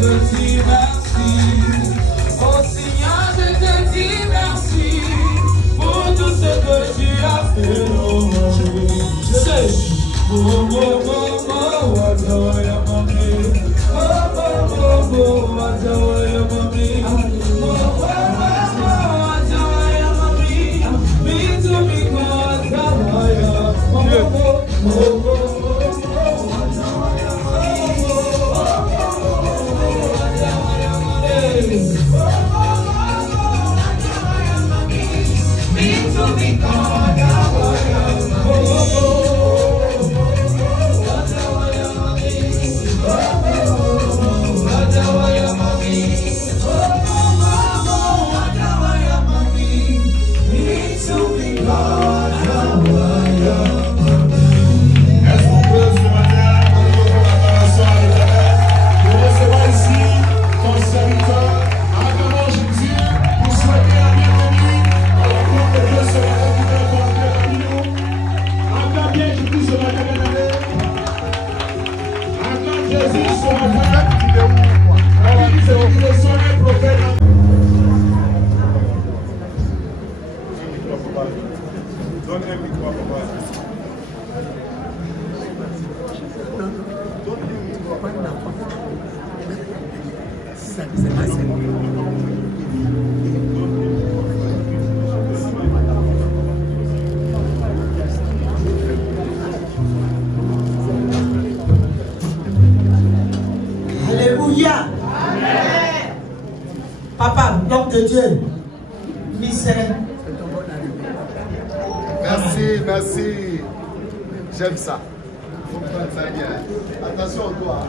te dis merci. Oh Seigneur, je te dis merci pour tout ce que tu as fait. Alléluia. Papa, l'homme de Dieu, misère. Merci, merci. J'aime ça. Attention à toi.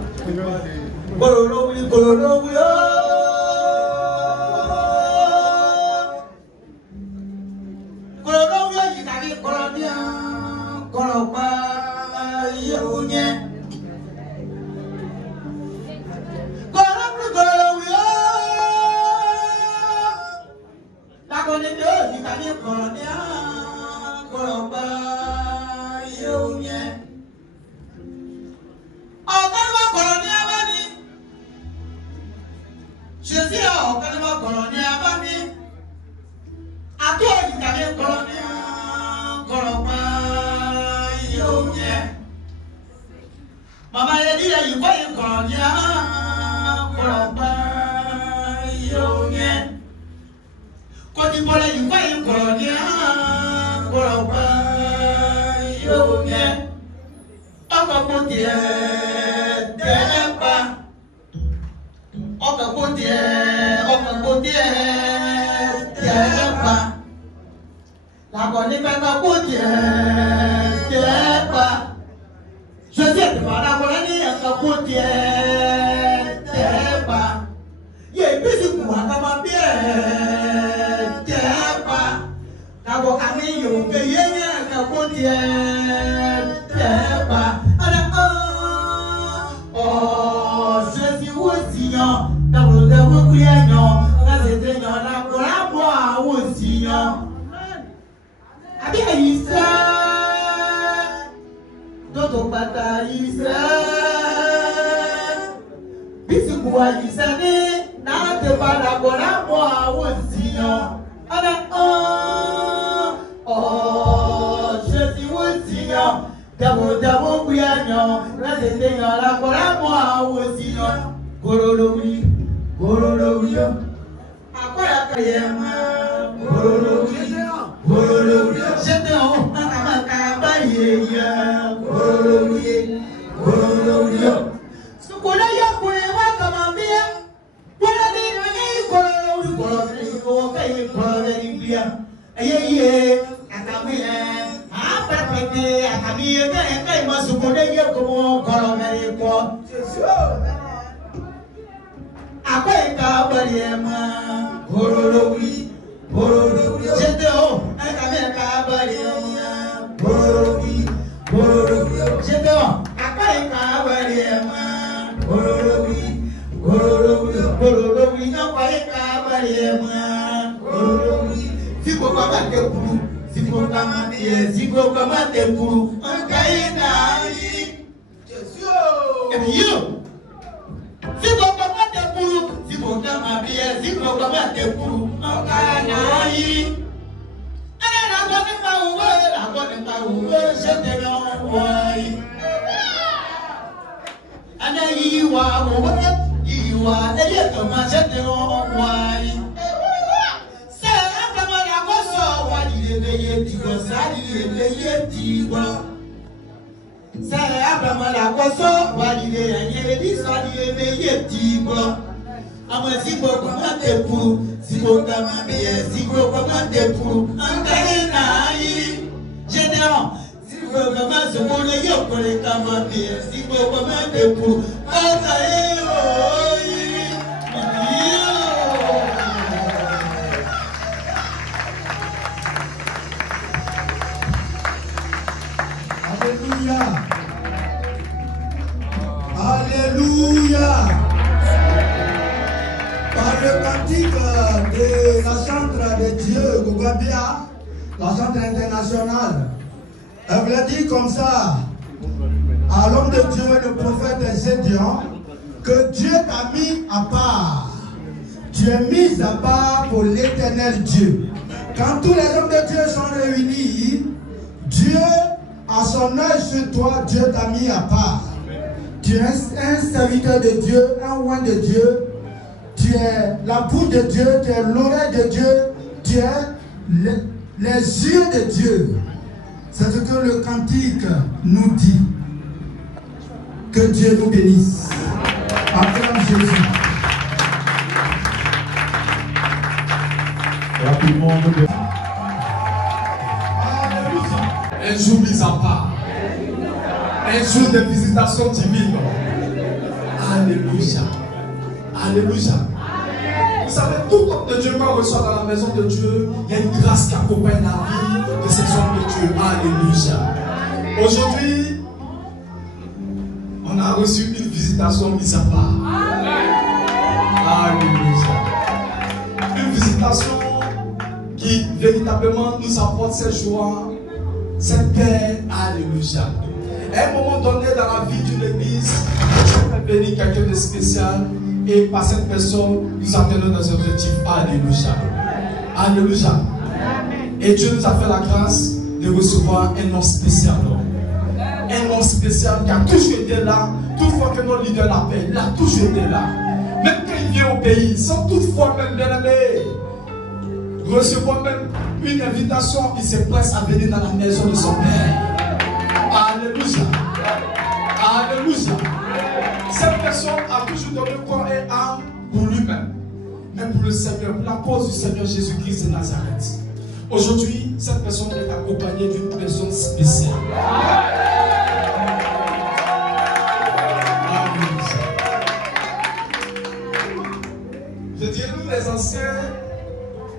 Mama yedira yikwaye konya koraba yonye kodi bole yikwaye konya koraba yonye akakotie depa akakotie depa la koni beka kotie depa je sais que voilà voilà ni akakotie depa ye bisi kuhaka mabie depa kabo kami yo ke yenye akakotie depa ala oh je suis aussi dans le recueillement dans les derniers la collabo aussi abi ayisa Toto bata isa bisi kuwa isa ni na te bada bona mo awosiyo ana je suis wosiyo dabo kuyanyo na te tenyo la bona mo awosiyo gorolowri akoya kayema gorolowri jete on akamaka bayeya Sukola ya kuewa kama mbia Wala dino nye kolori mbia Ayeye akamile Apapete akamile Eka ima sukola ya kumo kolori kwa Akwa ika bariema Gorolowi Jete o akamile ka bariema Gorolowi Jete o Gorolowi nyakwa ika bariema Gorolowi Ziko kama tekuru Ziko kama tekuru Ankaina yi Ebi yo Ziko kama tekuru Alléluia. Par le cantique de la chantre de Dieu, Gougabia, la chantre internationale, elle voulait dire comme ça à l'homme de Dieu, le prophète Gédéon, que Dieu t'a mis à part. Tu es mis à part pour l'éternel Dieu. Quand tous les hommes de Dieu sont réunis, Dieu a son œil sur toi, Dieu t'a mis à part. Tu es un serviteur de Dieu, un oint de Dieu. Tu es la bouche de Dieu, tu es l'oreille de Dieu, tu es les yeux de Dieu. C'est ce que le cantique nous dit. Que Dieu nous bénisse. Acclame Jésus. Rapidement, un jour mis à part. Un jour de visitation divine. Alléluia. Alléluia. Vous savez, tout homme de Dieu, quand on reçoit dans la maison de Dieu, il y a une grâce qui accompagne la vie de ces hommes de Dieu. Alléluia. Aujourd'hui, on a reçu une visitation mise à part. Alléluia. Une visitation qui véritablement nous apporte cette joie, cette paix. Alléluia. À un moment donné dans la vie d'une église, Dieu peut bénir quelqu'un de spécial et par cette personne, nous atteignons nos objectifs. Alléluia. Alléluia. Et Dieu nous a fait la grâce de recevoir un nom spécial. Un nom spécial qui a toujours été là, toutefois que nos leaders l'appellent, il a toujours été là. Même quand il vient au pays, sans toutefois même bien aimé, recevoir même une invitation, il se presse à venir dans la maison de son Père. Alléluia. Alléluia. Cette personne a toujours donné corps et âme pour lui-même, même pour le Seigneur, pour la cause du Seigneur Jésus-Christ de Nazareth. Aujourd'hui, cette personne est accompagnée d'une personne spéciale. Je dirais, nous les anciens,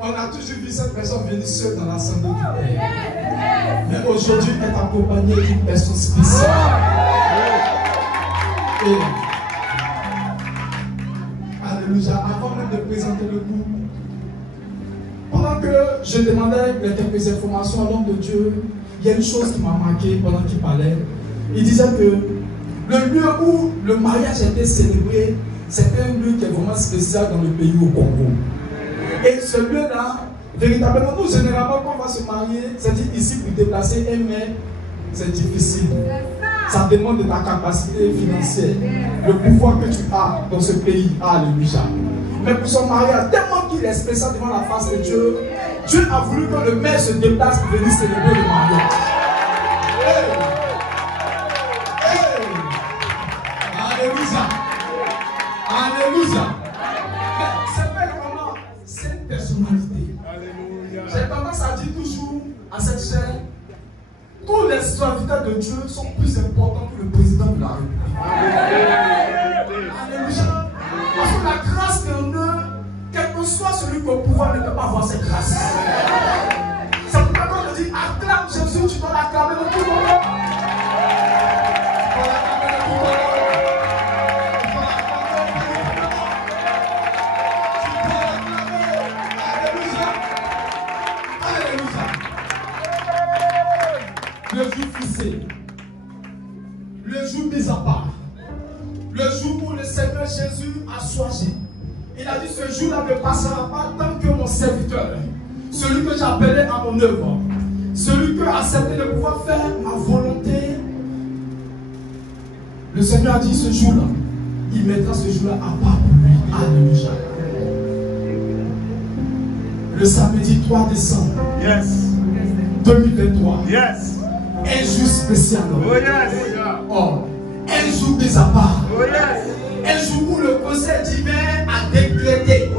on a toujours vu cette personne venir seule dans l'assemblée du Père. Mais aujourd'hui, elle est accompagnée d'une personne spéciale. Et, alléluia, avant même de présenter le groupe, pendant que je demandais quelques informations à l'homme de Dieu, il y a une chose qui m'a marqué pendant qu'il parlait. Il disait que le lieu où le mariage a été célébré, c'était un lieu qui est vraiment spécial dans le pays au Congo. Et ce lieu-là, véritablement, nous généralement, quand on va se marier, c'est-à-dire ici pour déplacer un mec, c'est difficile. Ça demande de ta capacité financière, le pouvoir que tu as dans ce pays. Alléluia. Mais pour son mariage, tellement qu'il est spécial devant la face de Dieu, Dieu a voulu que le maire se déplace pour venir célébrer le mariage. Hey. Hey. Alléluia. Alléluia. Mais c'est pas vraiment cette personnalité. J'ai tendance à dire toujours à cette chaîne, tous les serviteurs de Dieu sont plus importants que le président de la République. Alléluia. Parce que la grâce qu'en eux, quel que soit celui qui a au pouvoir, ne peut pas avoir cette grâce. C'est pourquoi quand je dis acclame Jésus, tu dois l'acclamer de tout le monde. Le jour fixé, le jour mis à part, le jour où le Seigneur Jésus a choisi. Il a passera pas tant que mon serviteur, celui que j'ai appelé à mon œuvre, celui qui a accepté de pouvoir faire ma volonté. Le Seigneur a dit ce jour-là, il mettra ce jour-là à part pour lui. Alléluia. Le samedi 3 décembre 2023. Un jour spécial. Un jour mis à part. Un jour où le conseil divin a décrété.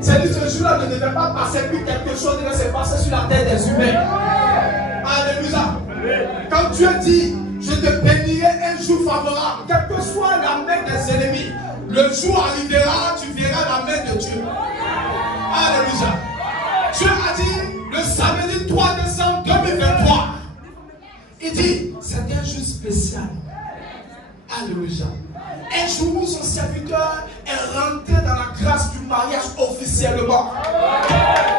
C'est-à-dire ce jour-là ne devait pas passer, puis quelque chose devait se passer sur la tête des humains. Alléluia. Quand Dieu dit, je te bénirai un jour favorable, quelle que soit la main des ennemis, le jour arrivera, tu verras la main de Dieu. Alléluia. Dieu a dit, le samedi 3 décembre 2023, il dit, c'est un jour spécial. Alléluia. Un jour où son serviteur est rentré dans la grâce du mariage officiellement.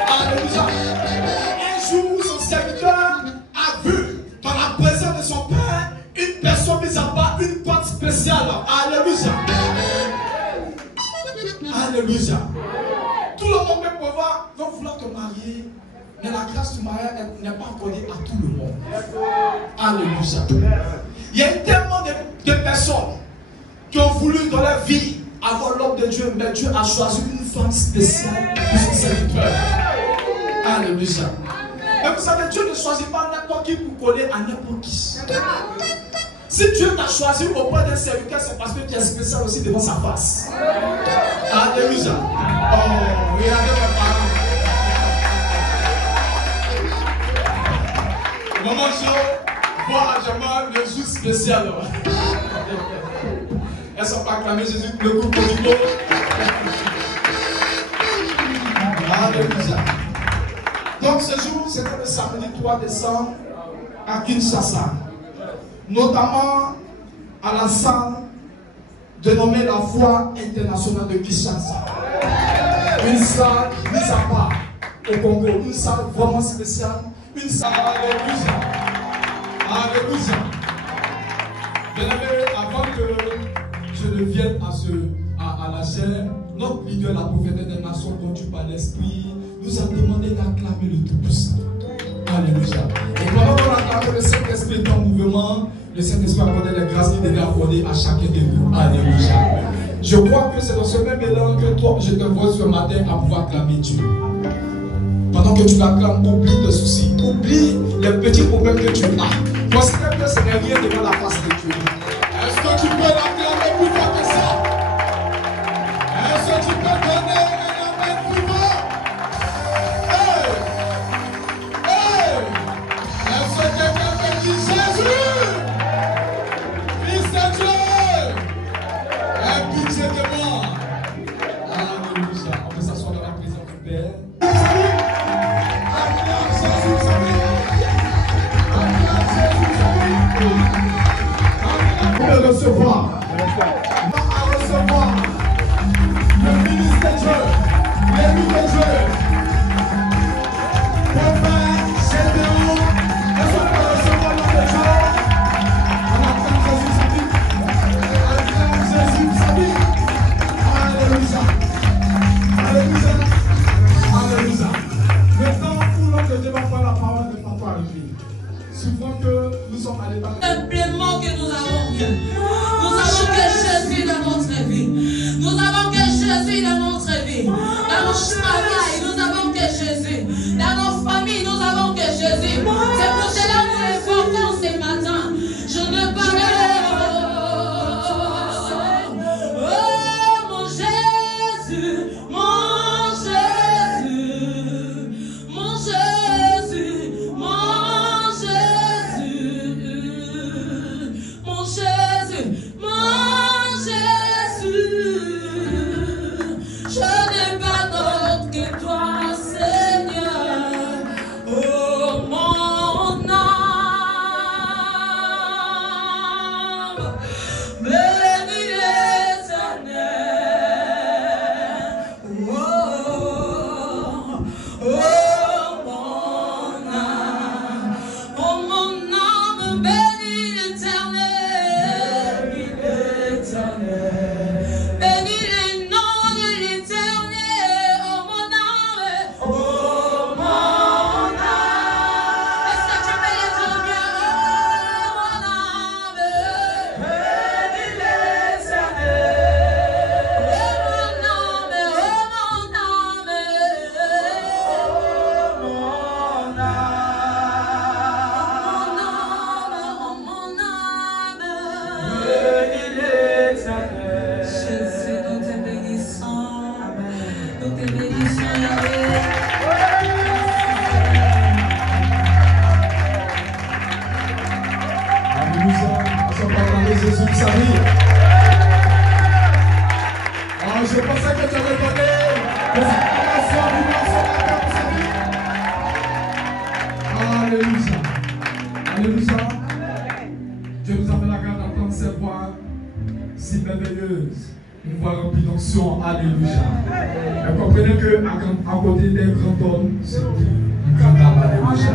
Alléluia. Un jour où son serviteur a vu dans la présence de son Père une personne mise à part, une porte spéciale. Alléluia. Alléluia. Tout le monde va vouloir te marier, mais la grâce du mariage n'est pas accordée à tout le monde. Alléluia. Il y a tellement de personnes qui ont voulu dans leur vie avoir l'homme de Dieu, mais Dieu a choisi une femme spéciale pour son serviteur. Alléluia. Et vous savez, Dieu ne choisit pas n'importe qui pour coller à n'importe qui. Si Dieu t'a choisi auprès d'un serviteur, c'est parce que tu es spécial aussi devant sa face. Alléluia. Oh, regardez mes parents. Maman Jo, moi, j'aime le jour spécial. Elles ne sont pas acclamées Jésus, le couple du mot. Alléluia. Donc ce jour, c'était le samedi 3 décembre à Kinshasa. Notamment à la salle dénommée la Foi internationale de Kinshasa. Une salle mise à part au Congo, une salle vraiment spéciale, une salle. Alléluia. Alléluia. Bien-aimés, avant que je ne vienne à la chair, notre leader, la prophétesse des nations conduite par l'Esprit, nous a demandé d'acclamer le Tout-Puissant. Alléluia. Et pendant qu'on acclamait le Saint-Esprit dans le mouvement, le Saint-Esprit accordait les grâces qu'il devait accorder à chacun de nous. Alléluia. Je crois que c'est dans ce même élan que toi, je te vois ce matin à pouvoir acclamer Dieu. Pendant que tu l'acclames, oublie tes soucis, oublie les petits problèmes que tu as. Considère que ce n'est rien devant la face de Dieu. Est-ce que tu peux l'acclamer plus fort que ça? Est-ce que tu peux donner un amen plus fort? Hey! Hey! Est-ce que quelqu'un peut dire Jésus? Fils de Dieu! Aie pitié de moi! Alléluia. On peut s'asseoir dans la présence du Père. Vous pouvez recevoir. À recevoir le ministre de Dieu, l'élu de Dieu, prophète, général, est-ce qu'on peut recevoir l'homme de Dieu? On acclame Jésus, ça dit. Acclame Jésus, ça dit. Alléluia. Alléluia. Alléluia. Maintenant, pour l'homme de Dieu va prendre la parole de papa avec lui. Souvent que nous sommes allés dans Simplement que nous avons rien. Nous avons que Jésus dans notre vie. Nous avons que Jésus dans notre vie. Dans nos travail, nous avons que Jésus. Dans nos familles, nous avons que Jésus. C'est pour cela que nous l'invoquons ce matin. Je ne parle pas. Oh, mon Jésus, mon Jésus, mon Jésus, mon Jésus, mon Jésus, mon Jésus. Je n'ai pas d'autre pour tes bénédictions, Yahweh. Alléluia. On va parler de Jésus qui s'habille. Je pensais que tu avais donné des informations pour sa vie. Alléluia. Alléluia. Dieu nous a fait la grâce d'entendre cette voix si merveilleuse. Une voix remplie d'onction. Alléluia. Et comprenez qu'à côté des grands hommes, c'est une grande dame. Alléluia.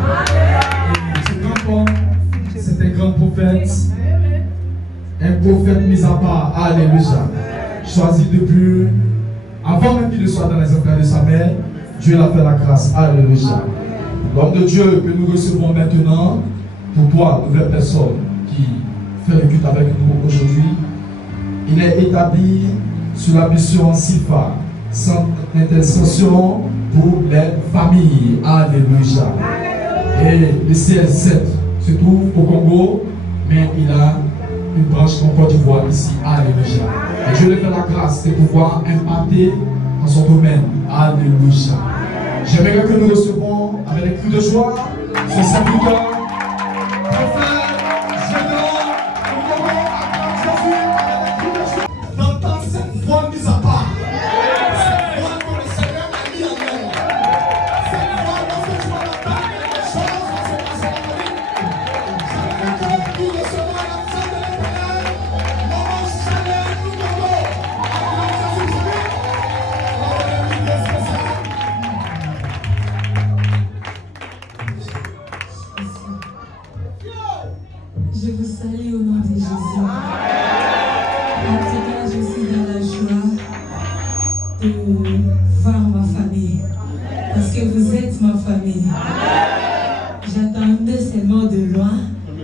Et ce grand homme, c'est un grand prophète. Un prophète mis à part. Alléluia. Choisi depuis, avant même qu'il ne soit dans les entrailles de sa mère, Dieu l'a fait la grâce. Alléluia. L'homme de Dieu que nous recevons maintenant, pour toi, nouvelle personne qui fait le culte avec nous aujourd'hui, il est établi sur la mission SIFA, Centre d'intercession pour les familles. Alléluia. Et le CL7 se trouve au Congo, mais il a une branche en Côte d'Ivoire ici. Alléluia. Et Dieu lui fait la grâce de pouvoir impacter dans son domaine. Alléluia. J'aimerais que nous recevons avec des cris de joie ce serviteur, prophète, général, au Congo, à Jésus, avec des cris de joie. D'entendre cette voix mise à part. Cette voix que le Seigneur a mis en œuvre. Cette voix lorsque tu vas entendre les choses vont se passer dans ta vie. J'aimerais que nous recevons la puissance de l'Éternel. Maman Chanel, nous Congo, à Jésus. Alléluia, c'est ça. Je vous salue au nom de Jésus. En tout cas, je suis dans la joie de voir ma famille. Parce que vous êtes ma famille. J'attendais seulement de loin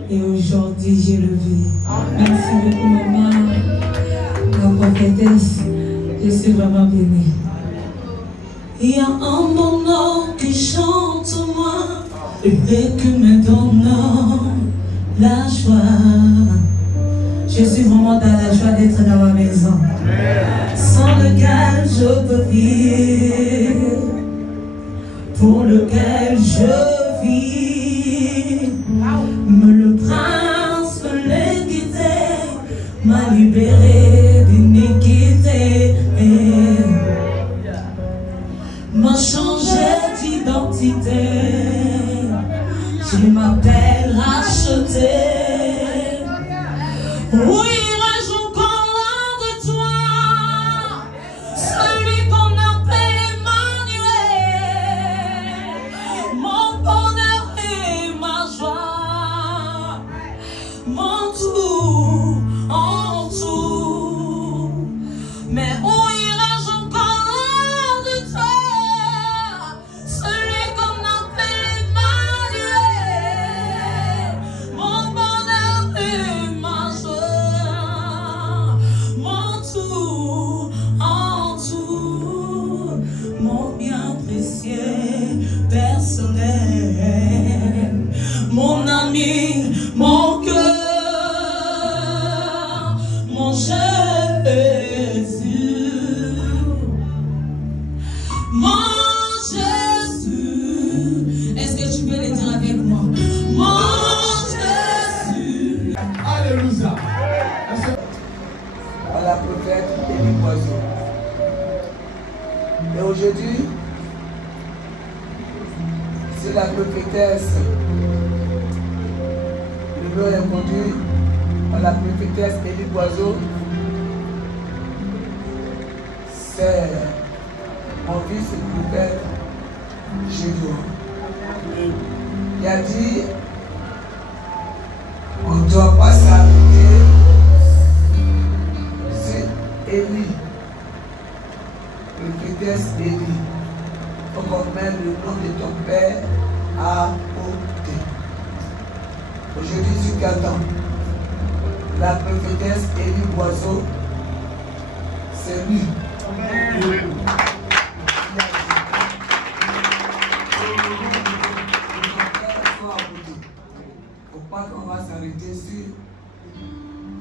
et aujourd'hui je le vis. Merci beaucoup maman, la prophétesse. Je suis vraiment bénie. Il y a un bon nom qui chante en moi et qui me donne la joie. Je suis vraiment dans la joie d'être dans ma maison, sans lequel je peux vivre, pour lequel je vis. Le prince de l'équité m'a libéré d'iniquité, m'a changé d'identité. Je m'appelle racheté. Oui, irai-je encore loin de toi, celui qu'on appelle Emmanuel, mon bonheur et ma joie, mon tout en tout. Mais où irai-je encore loin de toi, celui qu'on appelle Emmanuel, mon bonheur et ma joie, mon tout en tout, mon bien précieux personnel, mon ami, mon cœur, mon Jésus, mon Jésus. Est-ce que tu peux le dire avec moi? Mon Jésus. Alléluia. À la prophète Élie Boiseau. Et aujourd'hui, c'est la prophétesse. Le nom est conduit par la prophétesse Élie Boiseau. C'est mon fils le prophète Gédéon. Il a dit, on ne doit pas s'arrêter sur Élie, prophétesse Élie. Il faut qu'on mette le nom de ton père à côté. Aujourd'hui, sur 4 ans, la prophétesse Élie Boiseau, c'est lui. Faut pas qu'on va s'arrêter sur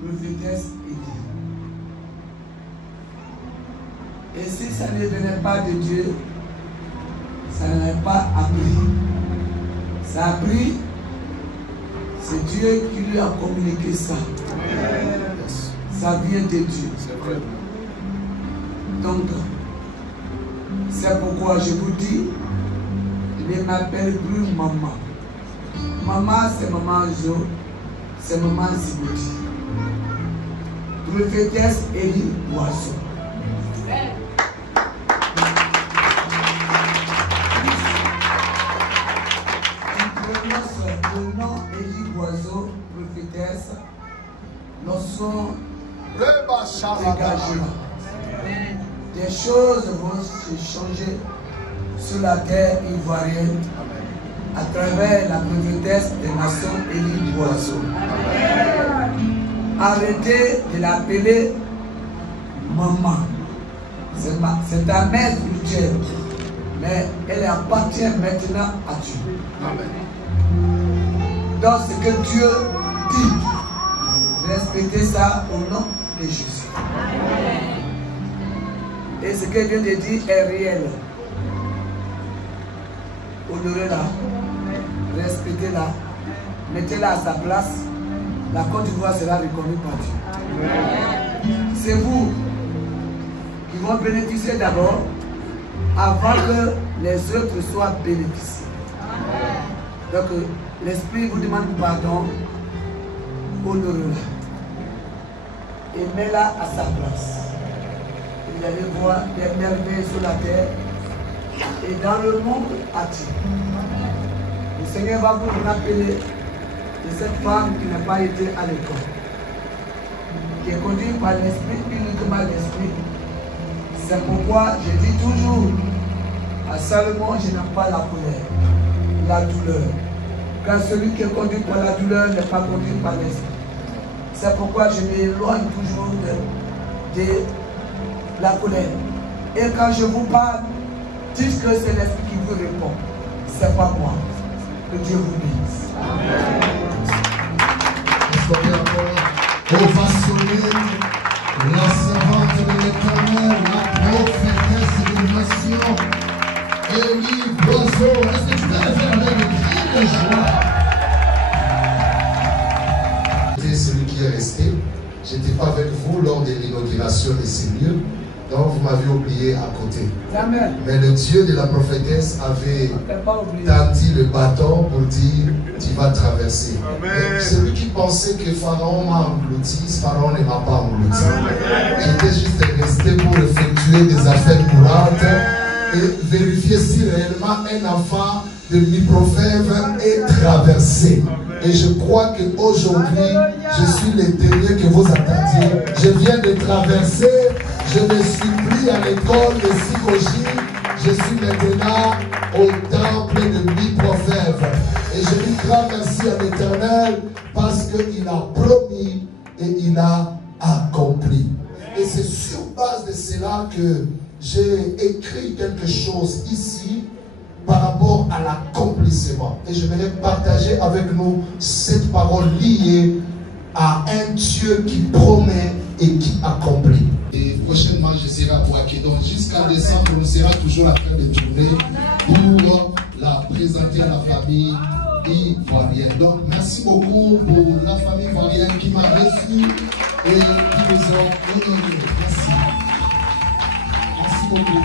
prophétesse Élie. Et si ça ne venait pas de Dieu, ça n'avait pas appris. Ça a appris, c'est Dieu qui lui a communiqué ça. Ça vient de Dieu. Donc, c'est pourquoi je vous dis, il ne m'appelle plus maman. Maman, c'est maman Jo, c'est maman Ziboti. Prophétesse Élie Boisseau. Le nom Élie Boisseau, prophétesse, nous sommes dégagés. Des choses vont se changer sur la terre ivoirienne à travers la prophétesse des nations Élie Boisseau. Arrêtez de l'appeler maman. C'est ta mère spirituelle, mais elle appartient maintenant à Dieu. Donc ce que Dieu dit, respectez ça au nom de Jésus. Et ce que Dieu te dit est réel. Honorez-la, respectez-la, mettez-la à sa place. La Côte d'Ivoire sera reconnue par Dieu. C'est vous qui vont bénéficier d'abord avant que les autres soient bénéficiés. Donc l'Esprit vous demande pardon, honorez-la et mets-la à sa place. Vous allez voir des merveilles sur la terre et dans le monde entier. Le Seigneur va vous rappeler de cette femme qui n'a pas été à l'école, qui est conduite par l'Esprit, uniquement l'Esprit. C'est pourquoi je dis toujours à Salomon, je n'aime pas la colère, la douleur. Car celui qui est conduit par la douleur n'est pas conduit par l'Esprit. C'est pourquoi je m'éloigne toujours de la colère. Et quand je vous parle, dites que c'est l'Esprit qui vous répond. C'est pas moi. Que Dieu vous bénisse. Ovationner la servante de l'Éternel, la prophétesse de nation, Élie Boisseau. Est-ce que tu peux le faire avec le cri de joie? J'étais celui qui est resté. Je n'étais pas avec vous lors de l'inauguration de ces lieux. Donc vous m'avez oublié à côté. Amen. Mais le Dieu de la prophétesse avait tendu le bâton pour dire tu vas traverser. Celui qui pensait que Pharaon m'a englouti, Pharaon ne m'a pas englouti. J'étais juste resté pour effectuer des affaires courantes et vérifier si réellement un enfant de mi-prophète est traversé. Et je crois qu'aujourd'hui, je suis le dernier que vous attendiez. Je viens de traverser. Je ne suis plus à l'école de Sikoji. Je suis maintenant au temple de mi-prophète. Et je lui rends merci à l'Éternel parce qu'il a promis et il a accompli. Et c'est sur base de cela que j'ai écrit quelque chose ici par rapport à l'accomplissement. Et je vais partager avec nous cette parole liée à un Dieu qui promet et qui accomplit. Et prochainement, je serai à Boaké. Donc jusqu'en décembre, on sera toujours à faire des tournées pour la présenter à la famille ivoirienne. Donc merci beaucoup pour la famille ivoirienne qui m'a reçu et qui nous ont honoré. Merci. Merci beaucoup.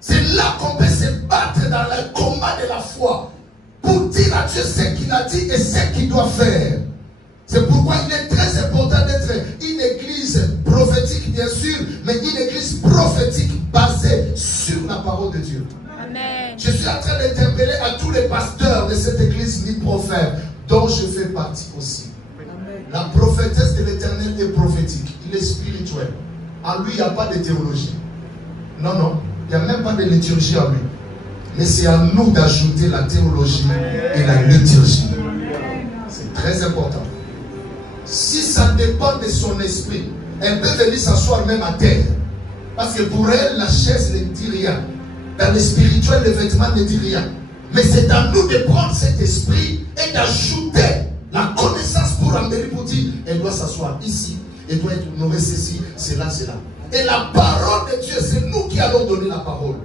C'est là qu'on peut se battre dans le combat de la foi pour dire à Dieu ce qu'il a dit et ce qu'il doit faire. C'est pourquoi il est très important d'être une église prophétique, bien sûr, mais une église prophétique basée sur la parole de Dieu. Amen. Je suis en train d'interpeller à tous les pasteurs de cette église mi-prophète, dont je fais partie aussi. Amen. La prophétesse de l'Éternel est prophétique, il est spirituel. En lui, il n'y a pas de théologie. Non, non. Il n'y a même pas de liturgie en lui. Mais c'est à nous d'ajouter la théologie et la liturgie. C'est très important. Si ça dépend de son esprit, elle peut venir s'asseoir même à terre. Parce que pour elle, la chaise ne dit rien. Dans le spirituel, le vêtement ne dit rien. Mais c'est à nous de prendre cet esprit et d'ajouter la connaissance pour amener, pour dire, elle doit s'asseoir ici, elle doit être honorée ceci, cela, cela. Et la parole de Dieu, c'est nous qui allons donner la parole.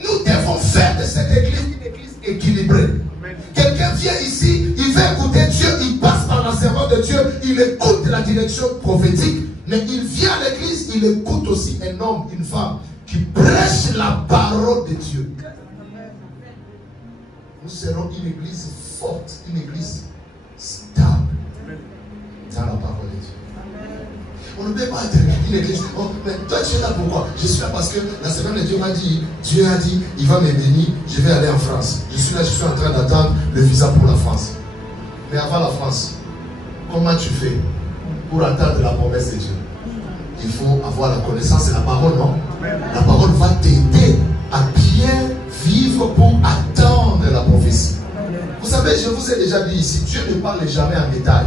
Nous devons faire de cette église une église équilibrée. Quelqu'un vient ici, il veut écouter Dieu, il passe par la servante de Dieu, il écoute la direction prophétique, mais il vient à l'église, il écoute aussi un homme, une femme qui prêche la parole de Dieu. Nous serons une église forte, une église stable dans la parole de Dieu. On ne peut pas être une église. Oh, mais toi tu es là pourquoi? Je suis là parce que la semaine de Dieu m'a dit, Dieu a dit, il va me bénir, je vais aller en France. Je suis là, je suis en train d'attendre le visa pour la France. Mais avant la France, comment tu fais pour attendre la promesse de Dieu? Il faut avoir la connaissance de la parole, non? La parole va t'aider à bien vivre pour attendre la prophétie. Vous savez, je vous ai déjà dit ici, Dieu ne parle jamais en détail.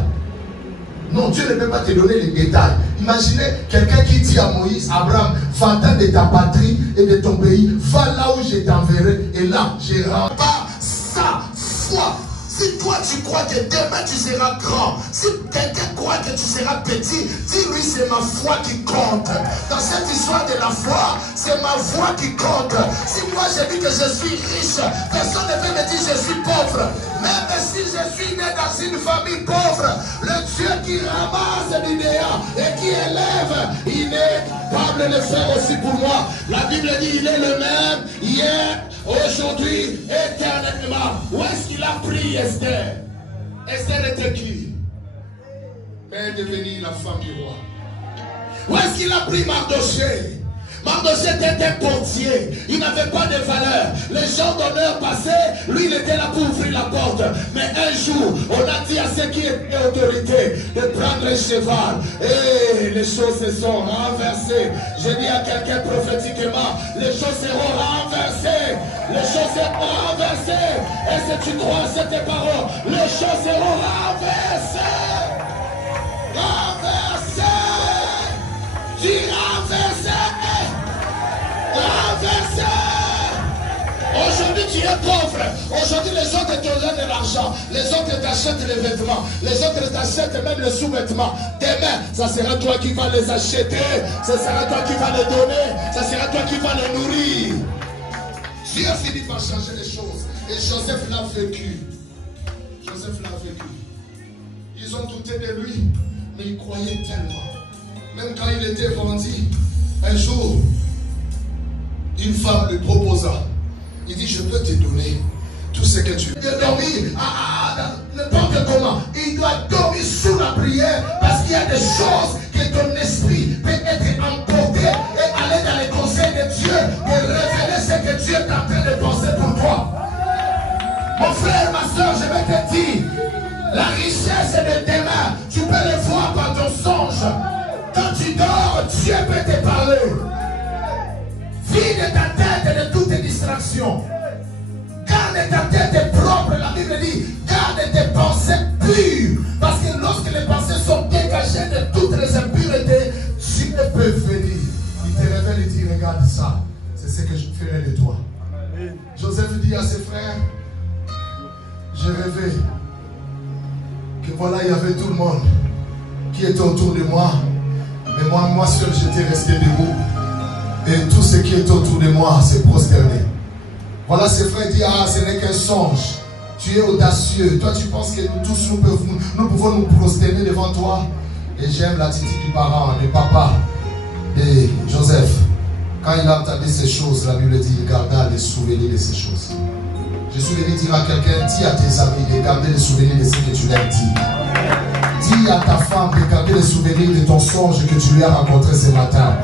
Non, Dieu ne peut pas te donner les détails. Imaginez quelqu'un qui dit à Moïse, Abraham, va-t'en de ta patrie et de ton pays, va là où je t'enverrai, et là, je rends pas sa foi. Si toi tu crois que demain tu seras grand, si quelqu'un croit que tu seras petit, dis-lui c'est ma foi qui compte. Dans cette histoire de la foi, c'est ma foi qui compte. Si moi j'ai dit que je suis riche, personne ne peut me dire je suis pauvre. Même si je suis né dans une famille pauvre, le Dieu qui ramasse l'idéal et qui élève, il est capable de le faire aussi pour moi. La Bible dit il est le même hier, aujourd'hui, éternellement. Où est-ce qu'il a pris Esther? Esther était qui? Elle est devenue la femme du roi. Où est-ce qu'il a pris Mardochée? Mardochée était un portier, il n'avait pas de valeur. Les gens d'honneur passaient, lui il était là pour ouvrir la porte. Mais un jour, on a dit à ceux qui étaient autorité de prendre un cheval. Et les choses se sont renversées. Je dis à quelqu'un prophétiquement, les choses seront renversées. Les choses seront renversées. Est-ce que tu crois à cette parole? Les choses seront renversées. Renversées. Dis renversées. Aujourd'hui tu es pauvre. Aujourd'hui les autres te donnent de l'argent. Les autres t'achètent les vêtements. Les autres t'achètent même les sous-vêtements. Demain, ça sera toi qui vas les acheter. Ça sera toi qui vas les donner. Ça sera toi qui vas les nourrir. Dieu finit par changer les choses. Et Joseph l'a vécu. Joseph l'a vécu. Ils ont douté de lui, mais ils croyaient tellement. Même quand il était vendu, un jour, une femme lui proposa. Il dit, je peux te donner tout ce que tu veux. Il doit dormir n'importe comment. Il doit dormir sous la prière parce qu'il y a des choses que ton esprit peut être emporté et aller dans les conseils de Dieu et révéler ce que Dieu est en train de penser pour toi. Mon frère, ma soeur, je vais te dire, la richesse de demain, tu peux le voir par ton songe. Quand tu dors, Dieu peut te parler. Vide ta tête de toutes tes distractions. Garde ta tête propre. La Bible dit, garde tes pensées pures. Parce que lorsque les pensées sont dégagées de toutes les impuretés, Dieu peut venir. Il te révèle et dit, regarde ça. C'est ce que je ferai de toi. Joseph dit à ses frères, j'ai rêvé que voilà, il y avait tout le monde qui était autour de moi. Mais moi seul, j'étais resté debout. Et tout ce qui est autour de moi s'est prosterné. Voilà, ses frères disent, ah, ce n'est qu'un songe. Tu es audacieux. Toi, tu penses que nous tous, nous pouvons nous prosterner devant toi. Et j'aime l'attitude du parent, du papa de Joseph. Quand il a entendu ces choses, la Bible dit, il garda les souvenirs de ces choses. Je suis venu dire à quelqu'un, dis à tes amis de garder les souvenirs de ce que tu leur dis. Dis à ta femme de garder les souvenirs de ton songe que tu lui as rencontré ce matin.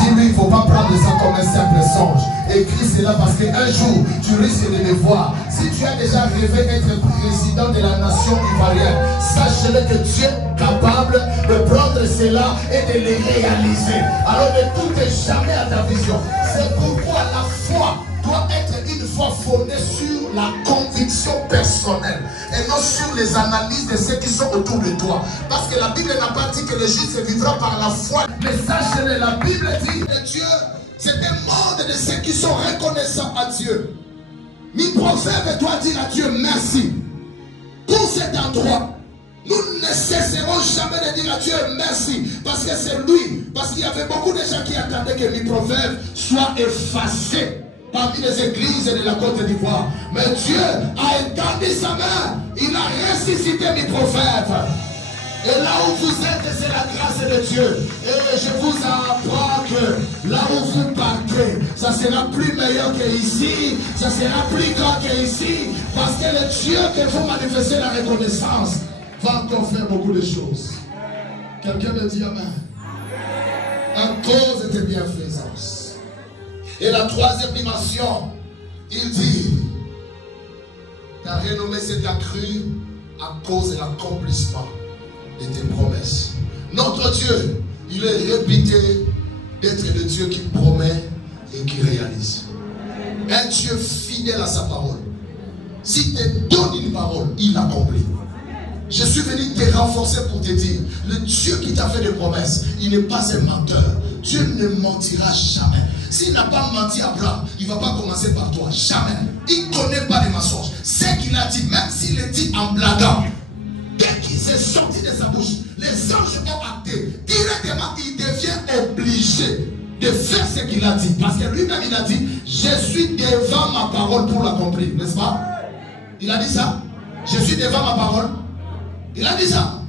Dis-lui, il ne faut pas prendre ça comme un simple songe. Écris cela parce qu'un jour, tu risques de le voir. Si tu as déjà rêvé d'être président de la nation ivoirienne, sache-le que Dieu est capable de prendre cela et de le réaliser. Alors ne doute jamais à ta vision. C'est pourquoi la foi doit être une foi fondée sur la conviction personnelle et non sur les analyses de ceux qui sont autour de toi. Parce que la Bible n'a pas dit que le juste vivra par la foi. Mais sache-le, la Bible dit que Dieu, c'est un monde de ceux qui sont reconnaissants à Dieu. Mi prophète doit dire à Dieu merci pour cet endroit. Nous ne cesserons jamais de dire à Dieu merci. Parce que c'est lui. Parce qu'il y avait beaucoup de gens qui attendaient que mes prophètes soient effacés parmi les églises de la Côte d'Ivoire. Mais Dieu a étendu sa main. Il a ressuscité mes prophètes. Et là où vous êtes, c'est la grâce de Dieu. Et je vous apprends que là où vous partez, ça sera plus meilleur qu'ici. Ça sera plus grand qu'ici. Parce que le Dieu que vous manifestez la reconnaissance va encore faire beaucoup de choses. Quelqu'un me dit amen. En cause de bienfaisance. Et la troisième dimension, il dit, ta renommée s'est accrue à cause de l'accomplissement de tes promesses. Notre Dieu, il est réputé d'être le Dieu qui promet et qui réalise. Un Dieu fidèle à sa parole. S'il te donne une parole, il l'accomplit. Je suis venu te renforcer pour te dire, le Dieu qui t'a fait des promesses, il n'est pas un menteur. Dieu ne mentira jamais. S'il n'a pas menti à Abraham, il ne va pas commencer par toi. Jamais. Il ne connaît pas les mensonges. Ce qu'il a dit, même s'il le dit en blaguant, dès qu'il s'est sorti de sa bouche, les anges ont acté. Directement, il devient obligé de faire ce qu'il a dit. Parce que lui-même, il a dit, je suis devant ma parole pour l'accomplir. N'est-ce pas? Il a dit ça. Je suis devant ma parole. Il a dit ça.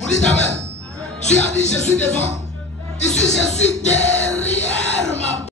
Vous dites amen. Dieu a dit, je suis devant. Ici, je suis derrière ma parole.